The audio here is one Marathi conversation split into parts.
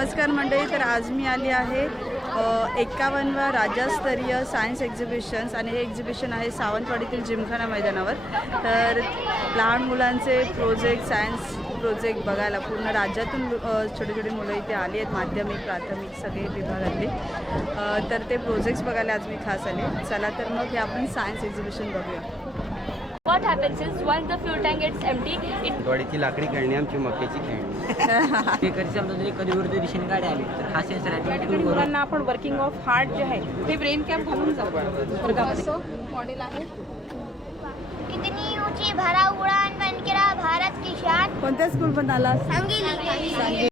नमस्कार मंडळी तर आज मी आली आहे एकावन्नवा राज्यस्तरीय सायन्स एक्झिबिशन्स आणि हे एक्झिबिशन आहे सावंतवाडीतील जिमखाना मैदानावर. तर लहान मुलांचे प्रोजेक्ट सायन्स प्रोजेक्ट बघायला पूर्ण राज्यातून छोटी छोटे छोटे मुलं इथे आली आहेत माध्यमिक प्राथमिक सगळे विभागातले. तर ते प्रोजेक्ट्स बघायला आज मी खास आले चला तर मग हे आपण सायन्स एक्झिबिशन बघूया. What happens is once the fuel tank gets empty, it डोळ्याची लाकडी खेळणी आमची मक्याची खेळणी. समजा जरी कधी विरुद्ध दिशेने गाडी आली तर हा सेन्सर ॲटोमॅटिकली ठिकाणी मुलांना आपण वर्किंग ऑफ हार्ट जे आहे ते ब्रेन कॅम्प घालून जाऊ. वर्गामध्ये मॉडेल आहे. कितनी ऊंची भरा उड़ान बन गिरा भारत की शान. कोणत्या स्कूल पण आला? Sangli.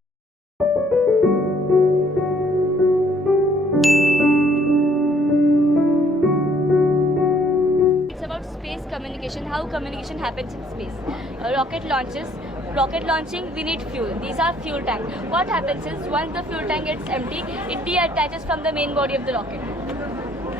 How communication happens in space. Uh, rocket launches, rocket launching, we need fuel. These are fuel tank. What happens is once the fuel tank gets empty, it deattaches from the main body of the rocket.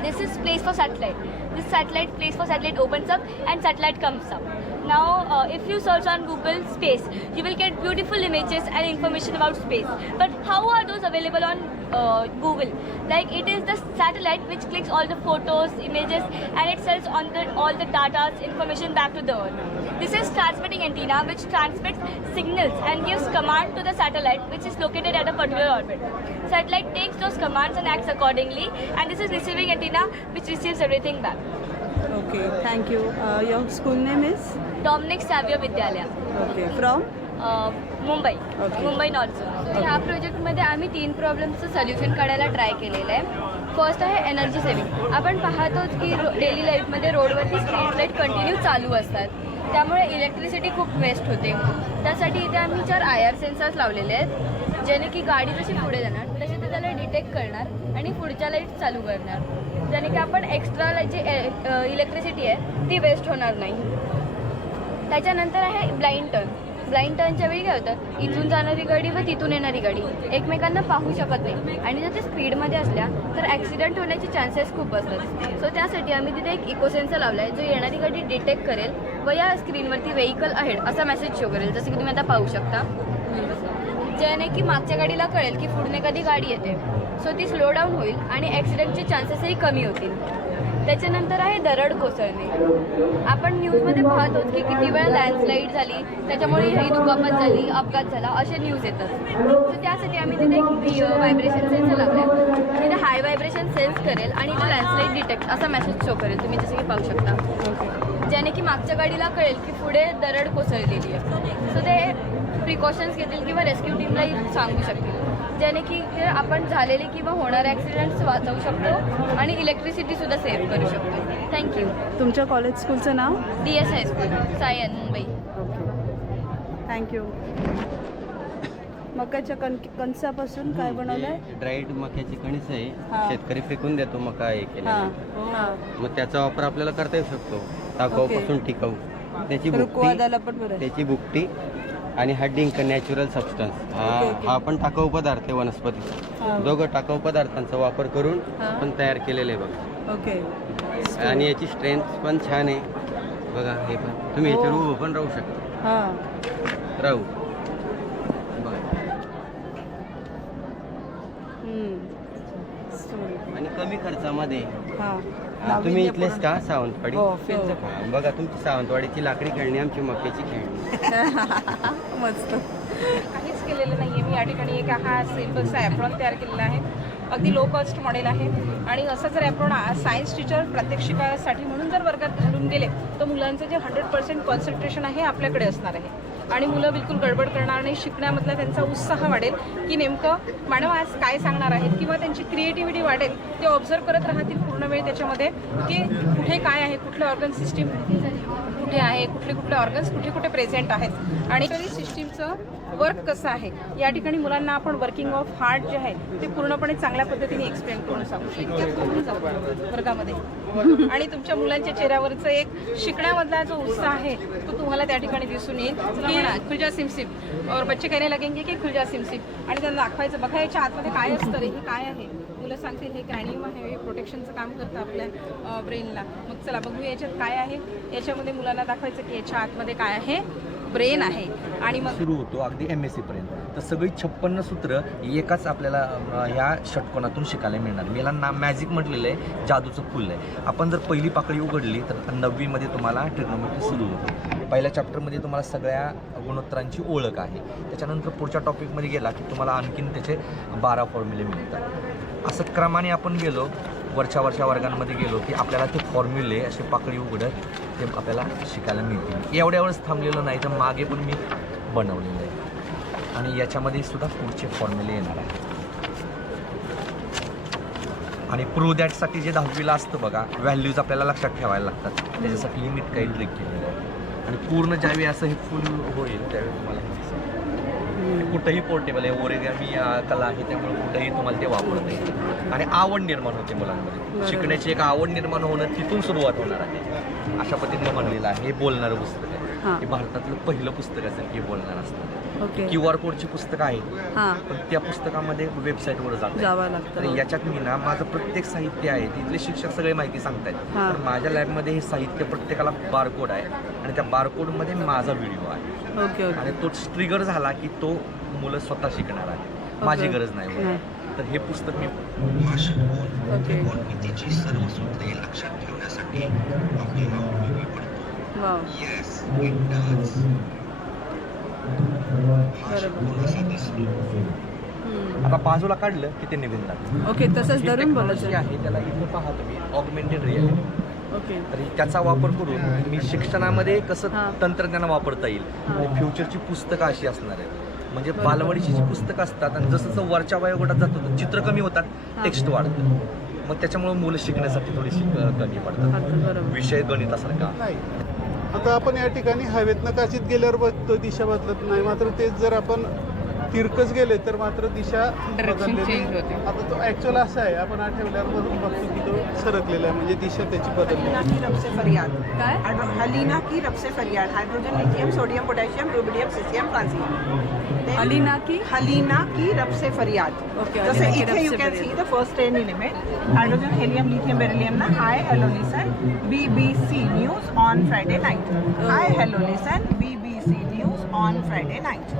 This is place for satellite. This satellite place for satellite opens up and satellite comes up. Now, uh, if you search on Google space, you will get beautiful images and information about space. But how are those available on uh, Google. Like it is the satellite which clicks all the photos, images, and it sends on the, all the data information back to the Earth. This is transmitting antenna which transmits signals and gives command to the satellite which is located at a particular orbit. Satellite takes those commands and acts accordingly, and this is receiving antenna which receives everything back. Okay, thank you. Uh, your school name is? Dominic Savio Vidyalaya. Okay, from? Uh, Mumbai. Mumbai north zone ह्या प्रोजेक्टमध्ये आम्ही तीन प्रॉब्लेम्सचं सोल्युशन काढायला ट्राय केलेलं आहे. फर्स्ट आहे एनर्जी सेविंग आपण पाहतोच की डेली लाईफमध्ये रोडवरती स्ट्रीट लाइट कंटिन्यू चालू असतात. त्यामुळे इलेक्ट्रिसिटी खूप वेस्ट होते. त्यासाठी इथे आम्ही चार आय आर सेन्सर्स लावलेले आहेत. ज्याने की गाडी जशी पुढे जाणार तशी ते त्याला डिटेक्ट करणार आणि पुढच्या लाइट चालू करणार. ज्याने की आपण एक्स्ट्रा जी इलेक्ट्रिसिटी आहे ती वेस्ट होणार नाही. त्याच्यानंतर आहे ब्लाइंड टर्न ब्लाइंड टर्नच्या वेळी काय होतं? इथून जाणारी गाडी व तिथून येणारी गाडी. एकमेकांना पाहू शकत नाही. आणि जर ते स्पीडमध्ये असल्या तर ॲक्सिडेंट होण्याचे चान्सेस खूप असतात. सो त्यासाठी आम्ही तिथे एक इको सेन्सर लावला आहे जो येणारी गाडी डिटेक्ट करेल व या स्क्रीनवरती व्हेकल अहेड असा मेसेज शो करेल. जसं की तुम्ही आता पाहू शकता. ज्याने की मागच्या गाडीला कळेल की पुढने कधी गाडी येते. सो ती स्लो डाऊन होईल आणि ॲक्सिडेंटचे चान्सेसही कमी होतील. त्याच्यानंतर आहे दरड कोसळणे. आपण न्यूजमध्ये पाहतोच की किती वेळा लँडस्लाईड झाली त्याच्यामुळे ही दुखापत झाली अपघात झाला असे न्यूज येतात. तर त्यासाठी आम्ही तिथे एक व्हायब्रेशन सेन्सर लावला तिथे हाय व्हायब्रेशन सेन्स करेल आणि तो लँडस्लाईड डिटेक्ट असा मेसेज शो करेल. तुम्ही जसे की पाहू शकता. ज्याने की मागच्या गाडीला कळेल की पुढे दरड कोसळलेली आहे. सो ते प्रिकॉशन्स घेतील किंवा रेस्क्यू टीमलाही सांगू शकतील. ज्याने की आपण झालेले किंवा होणारे ॲक्सिडेंट्स वाचवू शकतो आणि इलेक्ट्रिसिटीसुद्धा सेव्ह करू शकतो. थँक्यू तुमच्या कॉलेज स्कूलचं नाव? D S high school Sion Mumbai thank you मकाच्या कण कणसापासून काय बनवलं आहे ड्राईड मक्याची कणीस हा. आहे शेतकरी फेकून देतो मका हे केल्यानंतर मग त्याचा वापर आपल्याला करता येऊ शकतो. टाकाऊपासून टिकाऊ. त्याची पण बरं आहे. त्याची भुकटी आणि हा डिंक नॅचरल सबस्टन्स हा. हा पण टाकाऊ पदार्थ आहे वनस्पती. हां. दोघं टाकाऊ पदार्थांचा वापर करून. आपण तयार केलेले आहे बघा. ओके. आणि याची स्ट्रेंथ पण छान आहे. बघा हे पण. तुम्ही याच्यावर हो. उभं पण राहू शकता. हां. राहू. आणि कमी खर्चामध्ये. तुम्ही इथलेच का सावंतवाडी. हो, हा, बघा तुमची सावंतवाडीची लाकडी खेळणी आमची मक्याची खेळणी. मस्त. काहीच केलेलं नाही आहे मी या ठिकाणी एक हा सिम्पलचा ॲप्रॉन तयार केलेला आहे. अगदी लो कॉस्ट मॉडेल आहे. आणि असं जर ॲप्रॉन सायन्स टीचर प्रात्यक्षिकासाठी म्हणून जर वर्गात घालून गेले तर मुलांचं जे हंड्रेड पर्सेंट कॉन्सन्ट्रेशन आहे आपल्याकडे असणार आहे. आणि मुलं बिलकुल गडबड करणार नाही. शिकण्यामधला त्यांचा उत्साह वाढेल की नेमकं मॅडम आज काय सांगणार आहेत? किंवा त्यांची क्रिएटिव्हिटी वाढेल. ते ऑब्झर्व करत राहतील पूर्ण वेळ त्याच्यामध्ये की कुठे काय आहे कुठलं ऑर्गन सिस्टीम कुठे आहे कुठले कुठले ऑर्गन्स कुठे कुठे प्रेझेंट आहेत आणि सिस्टीमचं वर्क कसं आहे या ठिकाणी मुलांना आपण वर्किंग ऑफ हार्ट जे आहे ते पूर्णपणे चांगल्या पद्धतीने एक्सप्लेन करून सांगू शकतो. करून जाऊ वर्गामध्ये. आणि तुमच्या मुलांच्या चेहऱ्यावरचं एक शिकण्यामधला जो उत्साह आहे तो तुम्हाला त्या ठिकाणी दिसून येईल की खुलजा सिमसिम और बच्चे कहने लगेंगे की खुलजा सिमसिम आणि त्यांना दाखवायचं बघा याच्या आतमध्ये काय असतं रे हे काय आहे? मुलं सांगतील हे क्रॅनियम आहे हे प्रोटेक्शनचं काम करतं आपल्या ब्रेनला. मग चला बघू याच्यात काय आहे. याच्यामध्ये मुलांना दाखवायचं की याच्या आतमध्ये काय आहे. ब्रेन आहे. आणि मग सुरू होतो अगदी एम एस सीपर्यंत तर सगळी छप्पन्न सूत्र एकाच आपल्याला ह्या षटकोनातून शिकायला मिळणार. मी याला ना मॅजिक म्हटलेलं आहे जादूचं फुल आहे. आपण जर पहिली पाकळी उघडली तर नववीमध्ये तुम्हाला ट्रिग्नॉमेट्री सुरू होते. पहिल्या चॅप्टरमध्ये तुम्हाला सगळ्या गुणोत्तरांची ओळख आहे. त्याच्यानंतर पुढच्या टॉपिकमध्ये गेला की तुम्हाला आणखीन त्याचे बारा फॉर्म्युले मिळतात. असं क्रमाने आपण गेलो वरच्या वरच्या वर्गांमध्ये गेलो की आपल्याला ते फॉर्म्युले असे पाकळी उघडत ते आपल्याला शिकायला मिळतील. एवढ्या वेळेस थांबलेलं नाही तर मागे पण मी बनवलेलं आहे. आणि याच्यामध्ये सुद्धा पुढचे फॉर्म्युले येणार आहे आणि प्रू दॅटसाठी जे दहावीला असतं बघा व्हॅल्यूज आपल्याला लक्षात ठेवायला लागतात. त्याच्यासाठी लिमिट काही ट्रिक केलेलं आहे. आणि पूर्ण ज्यावेळी असं हे फुल होईल त्यावेळी तुम्हाला हे दिसेल. कुठंही पोर्टेबल आहे. ओरेगामी कला आहे त्यामुळे कुठंही तुम्हाला ते वापरता येईल आणि आवड निर्माण होते मुलांमध्ये. शिकण्याची एक आवड निर्माण होणं तिथून सुरुवात होणार आहे. अशा पद्धतीने बनलेलं आहे हे बोलणारं पुस्तक हां. आहे. हे. भारतातलं पहिलं पुस्तक असेल की बोलणार असतं क्यू आर कोडची पुस्तकं आहेत. हां. पण त्या पुस्तकामध्ये वेबसाईटवर जात जावं तर लागतं याच्यात मी ना माझं प्रत्येक साहित्य आहे तिथले शिक्षक सगळे माहिती सांगतायत. हां. तर माझ्या लॅबमध्ये हे साहित्य प्रत्येकाला बारकोड आहे. आणि त्या बारकोडमध्ये माझा व्हिडिओ आहे. आणि तो ट्रिगर झाला की तो मुलं स्वतः शिकणार आहे माझी. गरज नाही. तर हे पुस्तक मी त्याची सर्व सूत्रे लक्षात ठेवण्यासाठी आपल्याला उपयोगी पडतो. वाव. Yes it does. आता बाजूला काढलं की ते निघून जातं. ओके तसंच ही धरून बोलायचं. आहे त्याला इथं पहा तुम्ही ऑगमेंटेड रियालिटी ओके. तर त्याचा वापर करून मी शिक्षणामध्ये कसं. तंत्रज्ञान वापरता येईल? हां. फ्युचरची पुस्तकं अशी असणार आहेत. म्हणजे. बालवाडीची जी पुस्तकं असतात आणि जसं जसं वरच्या वयोगटात जातो तर चित्र कमी होतात हां. टेक्स्ट वाढतं. मग त्याच्यामुळे मुलं शिकण्यासाठी थोडीशी कमी पडतात. विषय गणितासारखा. नाही. आता आपण या ठिकाणी हवेतनं काशीत गेल्यावर बघतो दिशा बदलत नाही. मात्र तेच जर आपण तिरकच गेले तर मात्र दिशा बदललेली. आता तो ऍक्च्युअल असा आहे. आपण आठवल्यावर बघ- बघतो की तो सरकलेला आहे. म्हणजे दिशा त्याची बदलली. हलीना की रब से फरियाद. काय? हाइड्रो- हलीना की रब से फरियाद. Hydrogen lithium sodium potassium rubidium caesium francium Alina की? हलीना की रब से फरियाद. ओके जैसे इथे you can see. The first ten element hydrogen helium lithium beryllium ना hi hello listen B B C news on Friday night hi hello listen B B C news on Friday night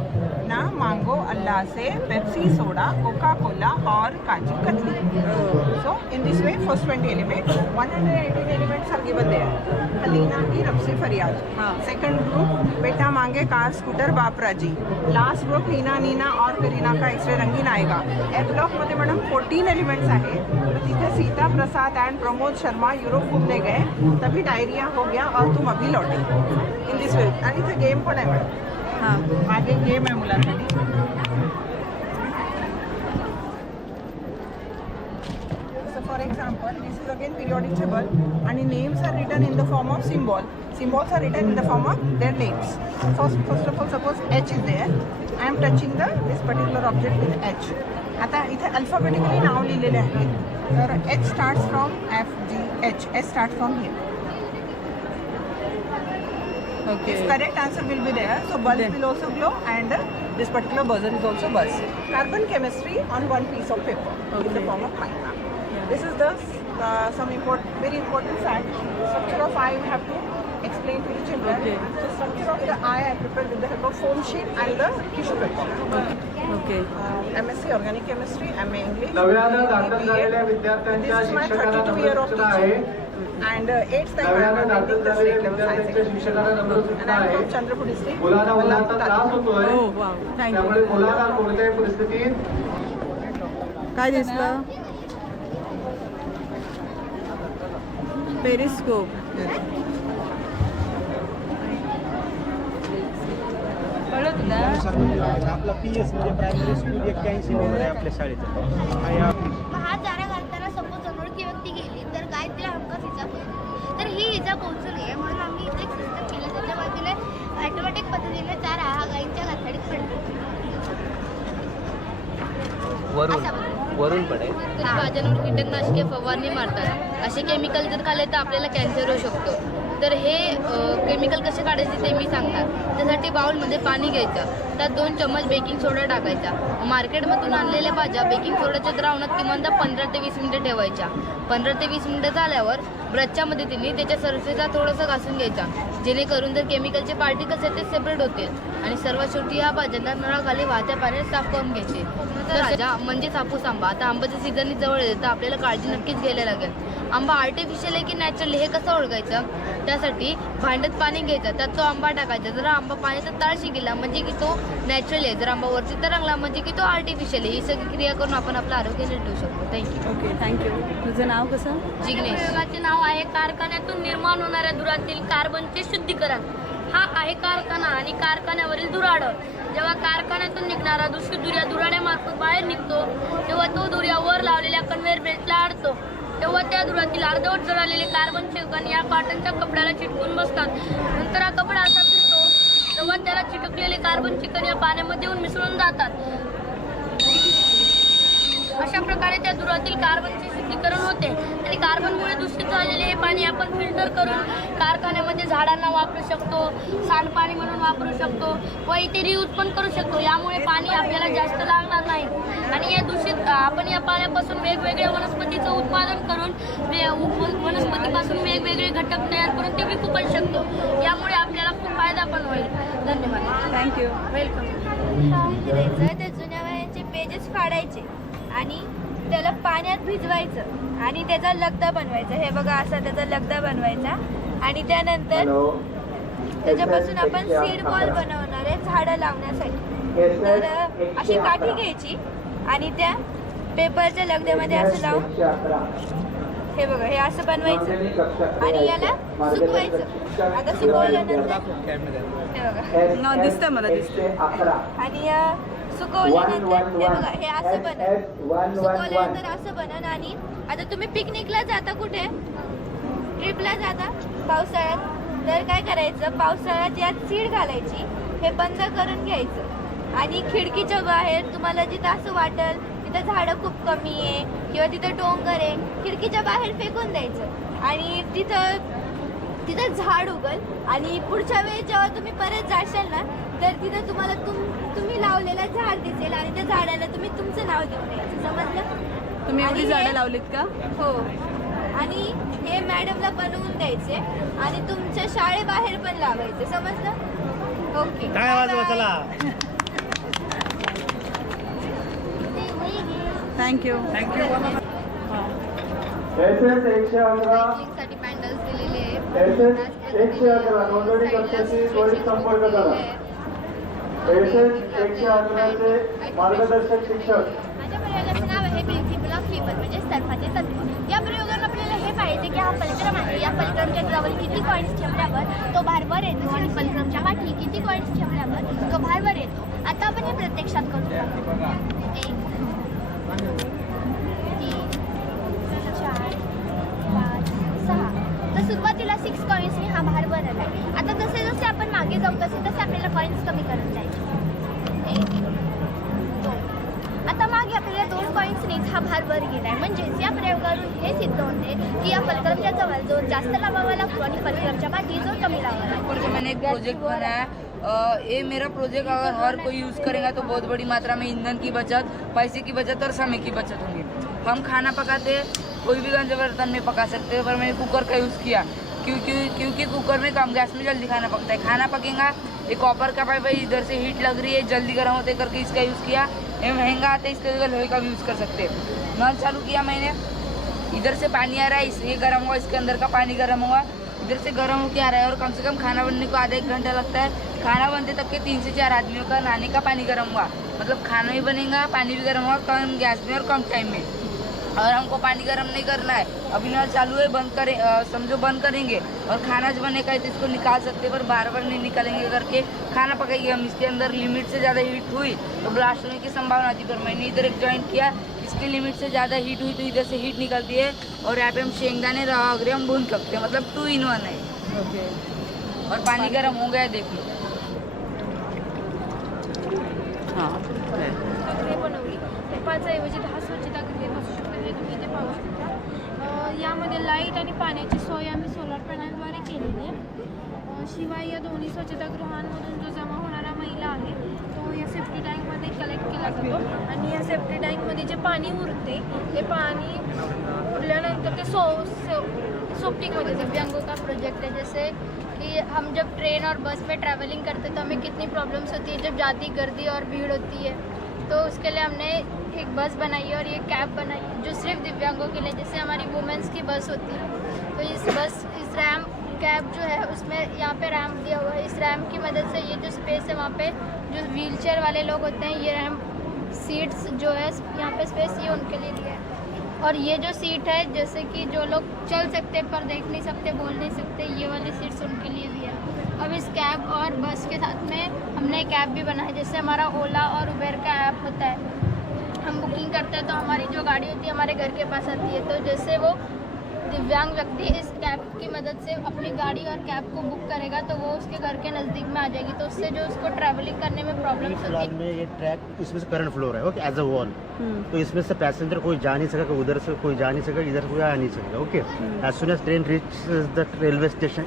ना मांगो अल्लाह से पेप्सी सोडा कोका कोला और kaju katli. So in this way, first 20 elements, 118 elements are given there. हलीना की रब से फरियाद। हाँ. सेकंड ग्रुप बेटा मांगे कार स्कूटर बाप राज़ी लास्ट ग्रुप हिना नीना और करीना का एक्सरे रंगीन आएगा। या ब्लॉकमध्ये मॅडम फोर्टीन एलिमेंट्स तर तिथे सीता प्रसाद अँड प्रमोद शर्मा युरोप घूमने गए। तभी डायरिया हो गया और तुम अभी लौटे। इन दिस वे आणि इथे गेम पण आहे मॅडम हां मागे गेम आहे मुलांसाठी So for example, this is again periodic table and the names are written in the form of symbol. Symbols are written in the form of their names. First, first of all, suppose H is there. I am touching the this particular object with H. आता इथे अल्फाबेटिकली नाव लिहिलेले आहेत तर H starts from F G H H start from here Okay If correct answer will be there, so bulb Then- will also glow and uh, this particular buzzer is also buzz. Carbon chemistry on one piece of paper in the Okay. form of mica. This is the uh, some important, very important fact. Structure of eye we have to explain to the children. Okay. So structure of the eye I prepared with the help of foam sheet and the tissue paper. Okay Uh, MSc Organic Chemistry, MA English, नव्यानं BA, दाखल झालेल्या This विद्यार्थ्यांच्या is my शिक्षकांना 32 year of नम्र सूचना आहे teaching. And uh, eighth time I am attending the state level science exhibition. And I am from Chandrapur district. मुलांना Malapur त्रास. होतोय. हो वाव त्यामुळे थँक्यू मुलांना कोणत्याही परिस्थितीत काय दिसलं? पेरिस्कोप आपला पी एस म्हणजे प्रायमरी स्कूल एक्क्याऐंशी नंबर आहे आपल्या शाळेचा हा या मग हा चारा घालताना सपोज अनोळखी व्यक्ती गेली तर गाय तिला हमखास इजा पोहोचली तर ही इजा पोहोचू नये म्हणून आम्ही इथे एक सिस्टम केलं त्याच्या तिने ॲटोमॅटिक पद्धतीने चारा हा गायींच्या गाठाडीत पडतो वरून वरून पडेल भाज्यांवर कीटकनाशके फवारणी मारतात. असे केमिकल जर खाल्ले तर आपल्याला कॅन्सर होऊ शकतो. तर हे केमिकल कसे काढायचे ते मी सांगतात त्यासाठी बाउलमध्ये पाणी घ्यायचं. त्यात दोन चम्मच बेकिंग सोडा टाकायचा. मार्केटमधून आणलेल्या भाज्या बेकिंग सोडाच्या द्रावणात किमान पंधरा ते वीस मिनिटं ठेवायच्या. पंधरा ते वीस मिनिटं झाल्यावर ब्रशच्या मदतीने त्याच्या सरफेसला थोडंसं घासून घ्यायचा. जेणेकरून जर केमिकलचे पार्टिकल्स आहेत ते सेपरेट होतील. आणि सर्वात शेवटी ह्या भाज्यांना नळाखाली वाहत्या पाण्यात साफ करून घ्यायचे. तर राजा म्हणजेच हापूस आंबा आता आंब्याचं सीझन जवळ येतं तर आपल्याला काळजी नक्कीच घ्यायला लागेल. आंबा आर्टिफिशियल आहे की नॅचरल हे कसं ओळखायचं? त्यासाठी भांड्यात पाणी घ्यायचं. त्यात तो आंबा टाकायचा. जर आंबा पाण्याचा तळशी गेला म्हणजे की तो नॅचरल आहे. जर आंबा वरती तरंगला म्हणजे की तो आर्टिफिशियल आहे. ही सगळी क्रिया करून आपण आपलं आरोग्य नीट ठेवू शकतो. थँक्यू ओके थँक्यू तुझं नाव कसं? जिग्नेश. प्रयोगाचे नाव आहे कारखान्यातून निर्माण होणाऱ्या धुरातील कार्बनचे शुद्धीकरण. हा आहे कारखाना आणि कारखान्यावरील धुराड जेव्हा कारखान्यातून निघणारा दूषित धुर्या धुराड्यामार्फत बाहेर निघतो तेव्हा तो धुर्या वर लावलेल्या कन्व्हेअर बेल्टला अडतो तेव्हा त्या धुरातील अर्धवट जळालेले कार्बनचे कण या कॉटनच्या कपड्याला चिटकून बसतात. नंतर हा कपडा असा फिरतो तेव्हा त्याला चिटकलेले कार्बन चिकन या पाण्यामध्ये येऊन मिसळून जातात. अशा प्रकारे त्या धुरातील कार्बनचे शुद्धीकरण होते आणि कार्बनमुळे दूषित झालेले हे पाणी आपण फिल्टर करून कारखान्यामध्ये झाडांना वापरू शकतो सांडपाणी म्हणून वापरू शकतो व इथे रियूज पण करू शकतो. यामुळे पाणी आपल्याला जास्त लागणार नाही. आणि या दूषित आपण या पाण्यापासून वेगवेगळ्या वनस्पतीचं उत्पादन करून वनस्पतीपासून वेगवेगळे घटक तयार करून ते विकू पण शकतो. यामुळे आपल्याला खूप फायदा पण होईल. धन्यवाद. थँक्यू वेलकम ते जुन्या वह्यांचे पेजेस फाडायचे. आणि त्याला पाण्यात भिजवायचं आणि त्याचा लगदा बनवायचा. हे बघा असा त्याचा लगदा बनवायचा. आणि त्यानंतर त्याच्यापासून आपण सीड बॉल बनवणार आहे झाडं लावण्यासाठी. तर अशी काठी घ्यायची आणि त्या पेपरच्या लगद्यामध्ये असं लावून हे बघा हे असं बनवायचं. आणि याला सुकवायचं. आता सुकवल्यानंतर हे बघा. न दिसतंय मला दिसतंय. आणि अ, सुकवल्यानंतर हे बघा हे असं बनन सुकवल्यानंतर असं बनन आणि आता तुम्ही पिकनिकला जाता कुठे? ट्रिपला जाता पावसाळ्यात? तर काय करायचं? पावसाळ्यात यात सीड घालायची. हे बंद करून घ्यायचं. आणि खिडकीच्या बाहेर तुम्हाला जिथं असं वाटेल तिथं झाडं खूप कमी आहे किंवा तिथं डोंगर आहे खिडकीच्या बाहेर फेकून द्यायचं. आणि तिथं तिथं झाड उगल आणि पुढच्या वेळी जेव्हा तुम्ही परत जाशाल ना तर तिथं तुम्हाला तुम तुम्ही लावलेलं झाड दिसेल आणि त्या झाडाला तुम्ही तुमचं नाव देऊन द्यायचं समजलं? तुम्ही एवढी झाडं लावलीत का? हो. आणि हे मॅडमला बनवून द्यायचे आणि तुमच्या शाळेबाहेर पण लावायचे. समजलं? ओके. काय थँक्यू सायकलिंगसाठी पॅन्डल्स दिलेले एकशे अकरा नोंदणी कक्षाची त्वरित संपर्क करा एकशे अकराचे मार्गदर्शक शिक्षक माझ्या प्रयोगाचं नाव आहे प्रिन्सिपल ऑफ लिबर म्हणजे सर्फाचे तत्व या प्रयोगात आपल्याला हे पाहिजे की हा फलक्रम आहे या फलक्रमच्या जवळ किती कॉईन्स ठेवल्यावर तो भारवर येतो आणि फलक्रमच्या पाठी किती कॉईन्स ठेवल्यावर तो भारवर येतो आता आपण हे प्रत्यक्षात करू एक दोन तीन चार पाच सहा तर सुरुवातीला सिक्स कॉईन्सने हा भार बनवला आहे. आता जसे जसे आपण मागे जाऊ तसे तसे आपल्याला कॉईन्स कमी करत जायचे. आता मागे आपल्याला दोन कॉईन्सनीच हा भार वर गेलाय. म्हणजेच या प्रयोगावरून हे सिद्ध होते की या फलक्रमच्या जवळ जो जास्त लावावा लागतो आणि फलक्रमच्या पाठी जो कमी लावावा लागतो. मैंने एक प्रोजेक्ट बनाया ये मेरा प्रोजेक्ट अगर हर कोई यूज़ करेगा तो बहुत बड़ी मात्रा में ईंधन की बचत पैसे की बचत और समय की बचत होगी। हम खाना पकाते कोई भी गंजे बर्तन में पका सकते हैं पर मैंने कुकर का यूज़ किया। क्यों क्यों क्योंकि कुकर में कम गैस में जल्दी खाना पकता है। खाना पकेगा ये कॉपर का पाइप है इधर से हीट लग रही है, जल्दी गर्म होते करके इसका यूज़ किया। महँगा आता है, इसके जगह लोहे का भी यूज़ कर सकते हैं। नल चालू किया मैंने। इधर से पानी आ रहा है इसलिए गर्म हुआ, इसके अंदर का पानी गर्म हुआ। इधर से गर्म होके आ रहा है और कम से कम खाना बनने को आधा एक घंटा लगता है। खाना बनते तक के तीन से चार आदमियों का नहाने का पानी गर्म हुआ। मतलब खाना भी बनेगा, पानी भी गर्म हुआ, कम गैस में और कम टाइम में। और हमको पानी गर्म नहीं करना है अभी नल चालू है बंद करें समझो बंद करेंगे और खाना जो बनेगा है तो इसको निकाल सकते पर बार बार नहीं निकालेंगे करके खाना पकाएँगे हम इसके अंदर लिमिट से ज़्यादा हीट हुई तो ब्लास्ट होने की संभावना थी पर मैंने इधर एक ज्वाइंट किया इसकी लिमिट से ज़्यादा हीट हुई तो इधर से हीट निकलती है और यहाँ पे हम शेंगदाने रवा वगैरह हम भून सकते हैं मतलब टू इन वन है। ओके और पानी गर्म हो गया देख लो। हाँ पाहू शकता यामध्ये लाइट आणि पाण्याची सोय आम्ही सोलर पॅनलद्वारे केलेली आहे. शिवाय या दोन्ही स्वच्छतागृहांमधून जो जमा होणारा महिला आहे तो या सेफ्टी टँकमध्ये कलेक्ट केला जातो. आणि या सेफ्टी टँकमध्ये जे पाणी उरते ते पाणी उरल्यानंतर ते सो सो सोप्टिकमध्ये दिव्यांगों का प्रोजेक्ट है जैसे कि हम जब ट्रेन और बस में ट्रैवलिंग करते तो हमें कितनी प्रॉब्लम्स होती है जब ज़्यादा गर्दी और भीड़ होती है तो उसके लिए हमने एक बस बनाई है और ये कैब बनाई है, जो सिर्फ़ दिव्यांगों के लिए, जैसे हमारी वुमेंस की बस होती है। तो इस बस, इस रैम कैब जो है, उसमें यहाँ पे रैम्प दिया हुआ है। इस रैम्प की मदद से ये जो स्पेस है, वहाँ पे जो व्हील वाले लोग होते हैं, ये रैम्प सीट्स जो है, यहाँ पे स्पेस ये उनके लिए दिया है। और ये जो सीट है, जैसे कि जो लोग चल सकते पर देख नहीं सकते, बोल नहीं सकते, ये वाली सीट्स उनके लिए भी है। अब इस कैब और बस के साथ में हमने ऐप भी बनाया, जैसे हमारा ओला और उबेर का ऐप होता है। हम बुकिंग करते हैं तो हमारी जो गाड़ी होती है हमारे घर के पास आती है। तो जैसे वो दिव्यांग व्यक्ति इस कैब की मदद से अपनी गाड़ी और कैब को बुक करेगा तो वो उसके घर के नज़दीक में आ जाएगी। तो उससे जो उसको ट्रैवलिंग करने में है में ये ट्रैक इसमें से करंट फ्लोर है ओके एज अ वॉल. तो इसमें से पैसेंजर कोई जा नहीं सकेगा उधर से कोई जा नहीं सकेगा इधर कोई आ नहीं सकेगा okay as soon as train reach the railway station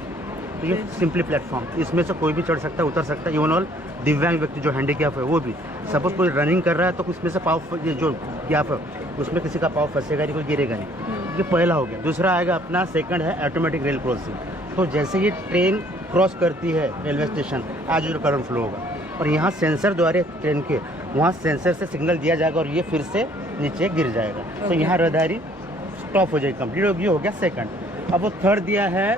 तो ये सिंपली प्लेटफॉर्म इसमें से कोई भी चढ़ सकता है उतर सकता है इवन ऑल दिव्यांग व्यक्ति जो हैंडीकैप है वो भी। सपोज़ कोई रनिंग कर रहा है तो उसमें से पाव ये जो गैप है उसमें किसी का पाव फंसेगा नहीं कोई गिरेगा नहीं। ये पहला हो गया। दूसरा आएगा अपना सेकंड है ऑटोमेटिक रेल क्रॉसिंग तो जैसे ही ट्रेन क्रॉस करती है रेलवे स्टेशन आज जो करंट फ्लो होगा। और यहाँ सेंसर द्वारा ट्रेन के वहाँ सेंसर से सिग्नल दिया जाएगा और ये फिर से नीचे गिर जाएगा। तो यहाँ रहदारी स्टॉप हो जाएगी कंप्लीट होगी हो गया सेकंड अब वो थर्ड दिया है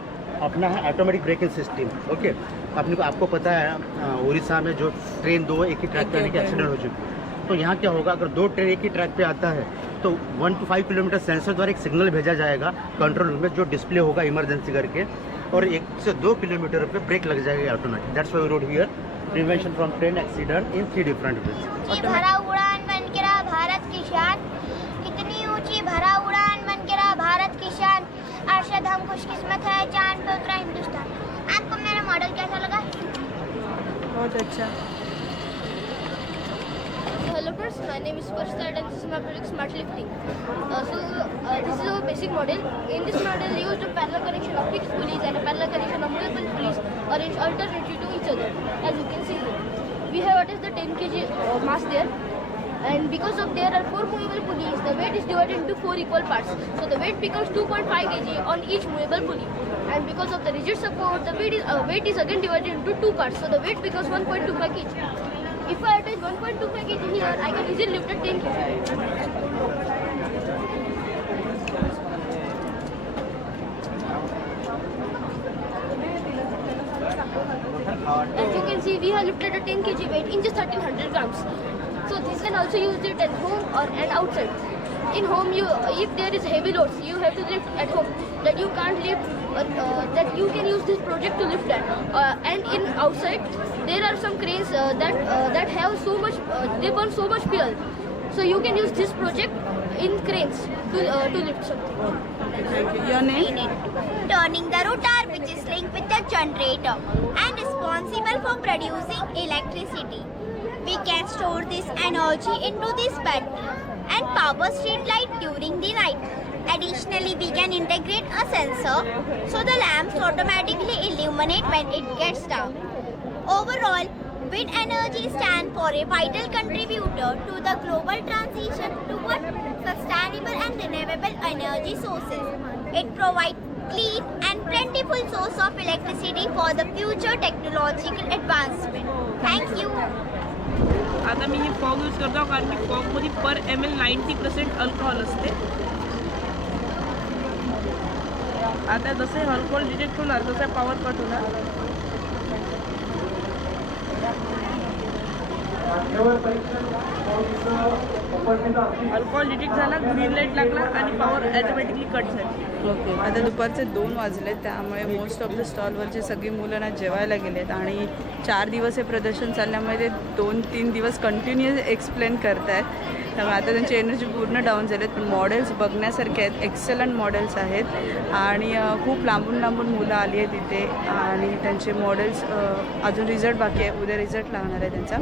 अपना है ऑटोमेटिक ब्रेकिंग सिस्टम ओके अपने को आपको पता है उड़ीसा में जो ट्रेन दो एक ही ट्रैक पर आने के एक्सीडेंट हो चुकी है। तो यहाँ क्या होगा अगर दो ट्रेन एक ही ट्रैक पे आता है तो one two five kilometre sensor द्वारा एक सिग्नल भेजा जाएगा कंट्रोल रूम में जो डिस्प्ले होगा इमरजेंसी करके और एक से दो किलोमीटर पे ब्रेक लग जाएगा automatic that's why road here prevention from train accident in three different ways Bharat की शान। अरशद हम खुशकिस्मत है चाँद पे उतरा हिंदुस्तान आपको मेरा मॉडल कैसा लगा बहुत अच्छा Hello friends, my name is Parshita and this is my project Smart Lifting. Uh, so uh, this is our basic model. In this model, we used a parallel connection of fixed pulleys and a parallel connection of multiple pulleys arranged alternately to each other. As you can see here, we have attached the 10 kg uh, mass there. And because of there are four movable pulleys, the weight is divided into four equal parts. So the weight becomes 2.5 kg on each movable pulley. And because of the rigid support, the weight is, uh, weight is again divided into two parts. So the weight becomes 1.25 kg. If I attach 1.25 kg here, I can easily lift at 10 kg. Weight. As you can see, we have lifted a 10 kg weight in just 1300 grams. So this can also use it at home or and outside. In home, you if there is heavy loads, you have to lift at home. That you can't lift, but uh, that you can use this project to lift that. Uh, and in outside, there are some cranes uh, that uh, that have so much, uh, they burn so much fuel. So you can use this project in cranes to, uh, to lift something. Your name? Turning the rotor which is linked with the generator and responsible for producing electricity. We can store this energy into this battery and power street light during the night. Additionally, we can integrate a sensor so the lamps automatically illuminate when it gets dark. Overall, wind energy stands for a vital contributor to the global transition toward sustainable and renewable energy sources. It provides clean and plentiful source of electricity for the future technological advancement. Thank you. आता मी हे फॉग यूज करतो कारण की फॉगमध्ये पर M L ninety percent alcohol असते. आता जसे अल्कोहोल डिटेक्ट होणार तसं पॉवर कट होणार. अल्कोहोल डिटेक्ट झाला ग्रीन लाइट लागला आणि पॉवर ॲटोमॅटिकली कट झाली. ओके आता दुपारचे दोन वाजले त्यामुळे मोस्ट ऑफ द स्टॉलवरचे सगळी मुलं ना जेवायला गेलेत आणि चार दिवस हे प्रदर्शन चालल्यामुळे ते दोन तीन दिवस कंटिन्यू एक्सप्लेन करत आहेत त्यामुळे आता त्यांची एनर्जी पूर्ण डाऊन झालेत पण मॉडेल्स बघण्यासारखे आहेत एक्सलंट मॉडेल्स आहेत. आणि खूप लांबून लांबून मुलं आली आहेत इथे आणि त्यांचे मॉडेल्स अजून रिझल्ट बाकी आहे उद्या रिझल्ट लागणार आहे त्यांचा.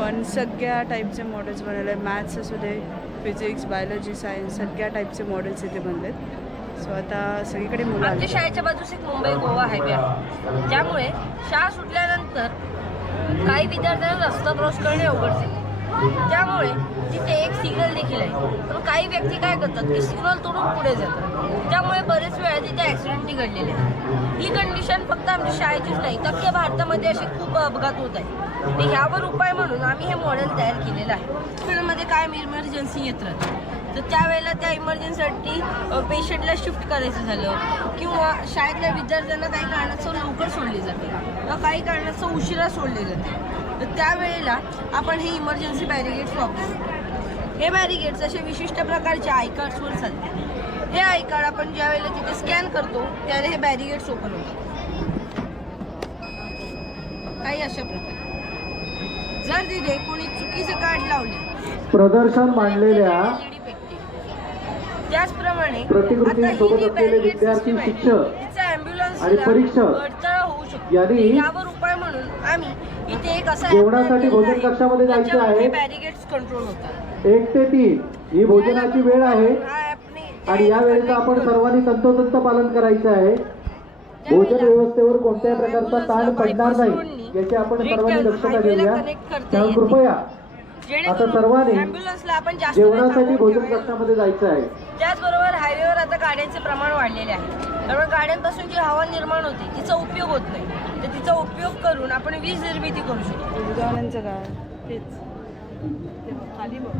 पण सगळ्या टाईपचे मॉडेल्स बनवले. मॅथ्स असू दे फिजिक्स बायोलॉजी सायन्स सगळ्या टाईपचे मॉडेल्स इथे बनलेत. सो आता सगळीकडे मुलं आमच्या शाळेच्या बाजूस एक मुंबई गोवा हायवे आहे. त्यामुळे शाळा सुटल्यानंतर काही विद्यार्थ्यांना रस्ता क्रॉस करणे अवघड झाले. त्यामुळे देखील आहे. पण काही व्यक्ती काय करतात की सिग्नल तोडून पुढे जातात. त्यामुळे बरेच वेळा तिथे ॲक्सिडेंटही घडलेले आहेत. ही कंडिशन फक्त आमच्या शाळेचीच नाही तर अख्ख्या भारतामध्ये असे खूप अपघात होत आहेत. ह्यावर उपाय म्हणून आम्ही हे मॉडेल तयार केलेलं आहे. हॉस्पिटलमध्ये काय इमर्जन्सी येत राहते? तर त्यावेळेला त्या इमर्जन्सीसाठी पेशंटला शिफ्ट करायचं झालं किंवा शाळेतल्या विद्यार्थ्यांना काही कारणास्तव लवकर सोडली जाते किंवा काही कारणास्तव उशिरा सोडले जाते. तर त्यावेळेला आपण हे इमर्जन्सी बॅरिगेट्स वापरतो हे बॅरिगेड्स असे विशिष्ट प्रकारचे आय कार्ड्सवर चालतात हे आय कार्ड आपण ज्या वेळेला तिथे स्कॅन करतो त्यावेळेला हे बॅरिगेड्स ओपन होतात काही अशा प्रकारे. जर तिथे कोणी चुकीचं कार्ड लावले प्रदर्शन मांडलेल्या. त्याचप्रमाणे आता ही आहे, तिचा अडथळा होऊ शकतो. यावर उपाय म्हणून आम्ही इथे एक असा जेवणासाठी भोजन कक्षामध्ये जायचं आहे. बॅरिगेड्स कंट्रोल होतात. एक ते तीन ही भोजनाची वेळ आहे. हा आणि या वेळेचं आपण सर्वांनी तंतोतंत पालन करायचं आहे. भोजन व्यवस्थेवर कोणत्याही प्रकारचा ताण पडणार नाही याची आपण सर्वांनी दक्षता घेऊया. त्यामुळे कृपया आता सर्वांनी जेवणासाठी भोजन. कक्षामध्ये जायचं आहे. त्याचबरोबर हायवेवर आता गाड्यांचे प्रमाण वाढलेले आहे. त्यामुळे गाड्यांपासून जी हवा निर्माण होते तिचा उपयोग होत नाही. तर तिचा उपयोग करून आपण वीज निर्मिती करू शकतो. तेच. ते खाली बघ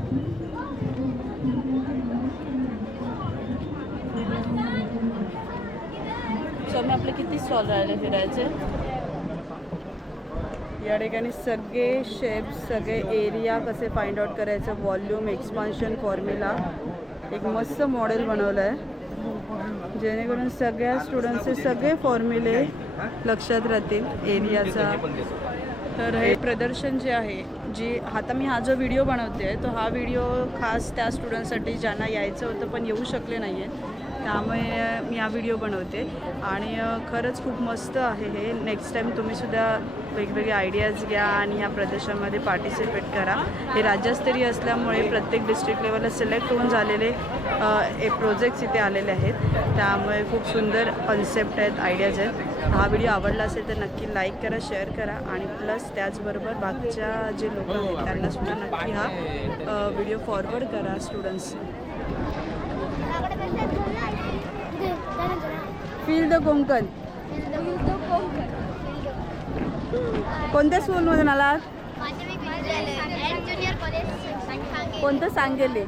स्वामी आपले किती स्टॉल राहिले फिरायचे? या ठिकाणी सगळे शेप्स सगळे एरिया कसे फाइंड आउट करायचं? व्हॉल्यूम एक्सपान्शन फॉर्म्युला एक मस्त मॉडेल बनवलं आहे जेणेकरून सगळ्या स्टुडंट्सचे सगळे फॉर्म्युले लक्षात राहतील एरियाचा तर हे प्रदर्शन जे आहे जी आता मी हा जो व्हिडिओ बनवते आहे तो हा व्हिडिओ खास त्या स्टुडंटसाठी ज्यांना यायचं होतं पण येऊ शकले नाही आहे त्यामुळे मी हा व्हिडिओ बनवते. आणि खरंच खूप मस्त आहे हे. नेक्स्ट टाईम तुम्हीसुद्धा वेगवेगळे आयडियाज घ्या आणि ह्या प्रदर्शनामध्ये पार्टिसिपेट करा. हे राज्यस्तरीय असल्यामुळे प्रत्येक डिस्ट्रिक्ट लेवलला सिलेक्ट होऊन झालेले हे प्रोजेक्ट्स इथे आलेले आहेत. त्यामुळे खूप सुंदर कन्सेप्ट आहेत आयडियाज आहेत. हा व्हिडिओ आवडला असेल तर नक्की लाईक करा शेअर करा आणि प्लस त्याचबरोबर बाकीच्या जे लोक आहेत त्यांनासुद्धा नक्की हा व्हिडिओ फॉरवर्ड करा स्टुडंट्स फील द कोंकण. कोणत्या स्कूलमधून आलात कोणतं सांगेले?